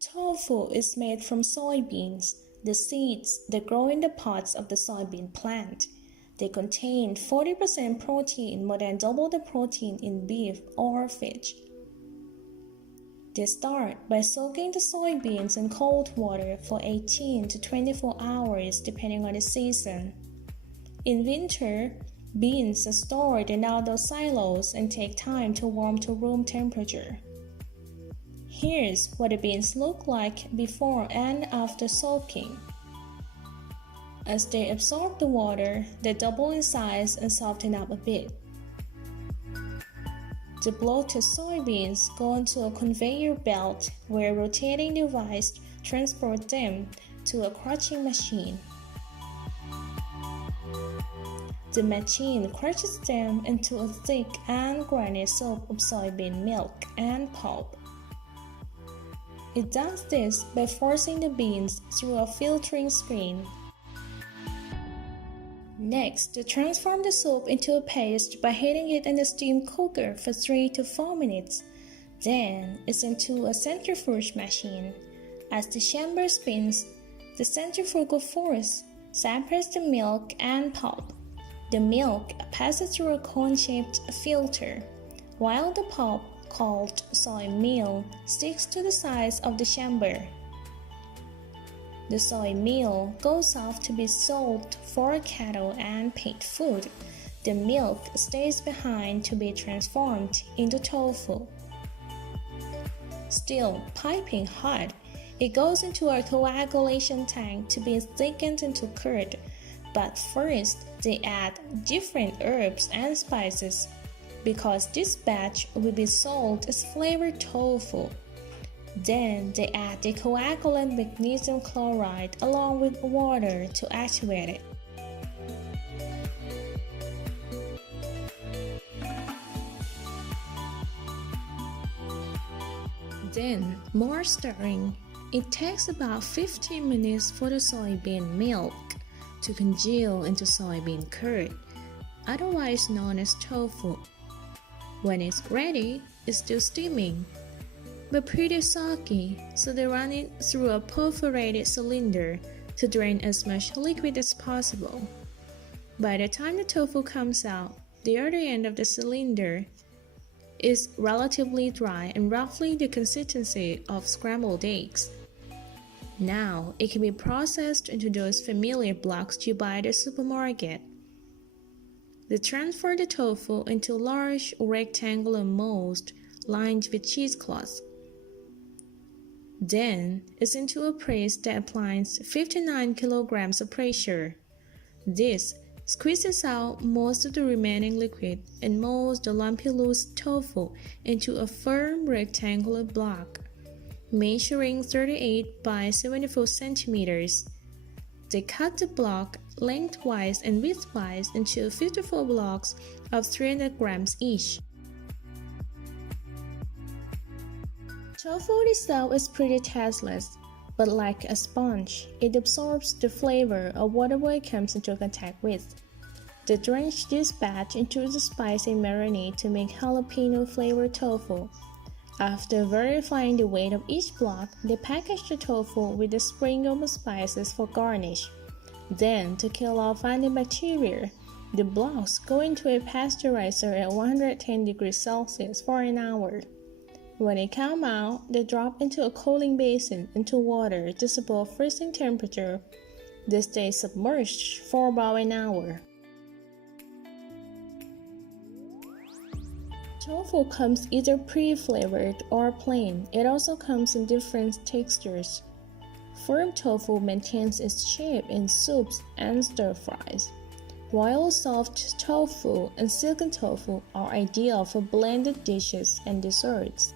Tofu is made from soybeans, the seeds that grow in the pods of the soybean plant. They contain 40% protein, more than double the protein in beef or fish. They start by soaking the soybeans in cold water for 18 to 24 hours depending on the season. In winter, beans are stored in outdoor silos and take time to warm to room temperature. Here's what the beans look like before and after soaking. As they absorb the water, they double in size and soften up a bit. The bloated soybeans go onto a conveyor belt where a rotating device transports them to a crushing machine. The machine crushes them into a thick and grainy soup of soybean milk and pulp. It does this by forcing the beans through a filtering screen. Next, they transform the soup into a paste by heating it in the steam cooker for 3 to 4 minutes. Then, it's into a centrifuge machine. As the chamber spins, the centrifugal force separates the milk and pulp. The milk passes through a cone-shaped filter, while the pulp, called soy meal, sticks to the sides of the chamber. The soy meal goes off to be sold for cattle and pet food. The milk stays behind to be transformed into tofu. Still piping hot, it goes into a coagulation tank to be thickened into curd. But first, they add different herbs and spices because this batch will be sold as flavored tofu. Then they add the coagulant magnesium chloride along with water to activate it. Then more stirring. It takes about 15 minutes for the soybean milk to congeal into soybean curd, otherwise known as tofu. When it's ready, it's still steaming, but pretty soggy, so they run it through a perforated cylinder to drain as much liquid as possible. By the time the tofu comes out, the other end of the cylinder is relatively dry and roughly the consistency of scrambled eggs. Now, it can be processed into those familiar blocks you buy at the supermarket. They transfer the tofu into large rectangular molds lined with cheesecloth. Then, it's into a press that applies 59 kilograms of pressure. This squeezes out most of the remaining liquid and molds the lumpy loose tofu into a firm rectangular block, measuring 38 by 74 centimeters. They cut the block lengthwise and widthwise into 54 blocks of 300 grams each. Tofu itself is pretty tasteless, but like a sponge, it absorbs the flavor of whatever it comes into contact with. They drench this batch into the spicy marinade to make jalapeno flavored tofu. After verifying the weight of each block, they package the tofu with a sprinkle of spices for garnish. Then, to kill off antibacterial, the blocks go into a pasteurizer at 110 degrees Celsius for an hour. When they come out, they drop into a cooling basin into water just above freezing temperature. They stay submerged for about an hour. Tofu comes either pre-flavored or plain. It also comes in different textures. Firm tofu maintains its shape in soups and stir-fries, while soft tofu and silken tofu are ideal for blended dishes and desserts.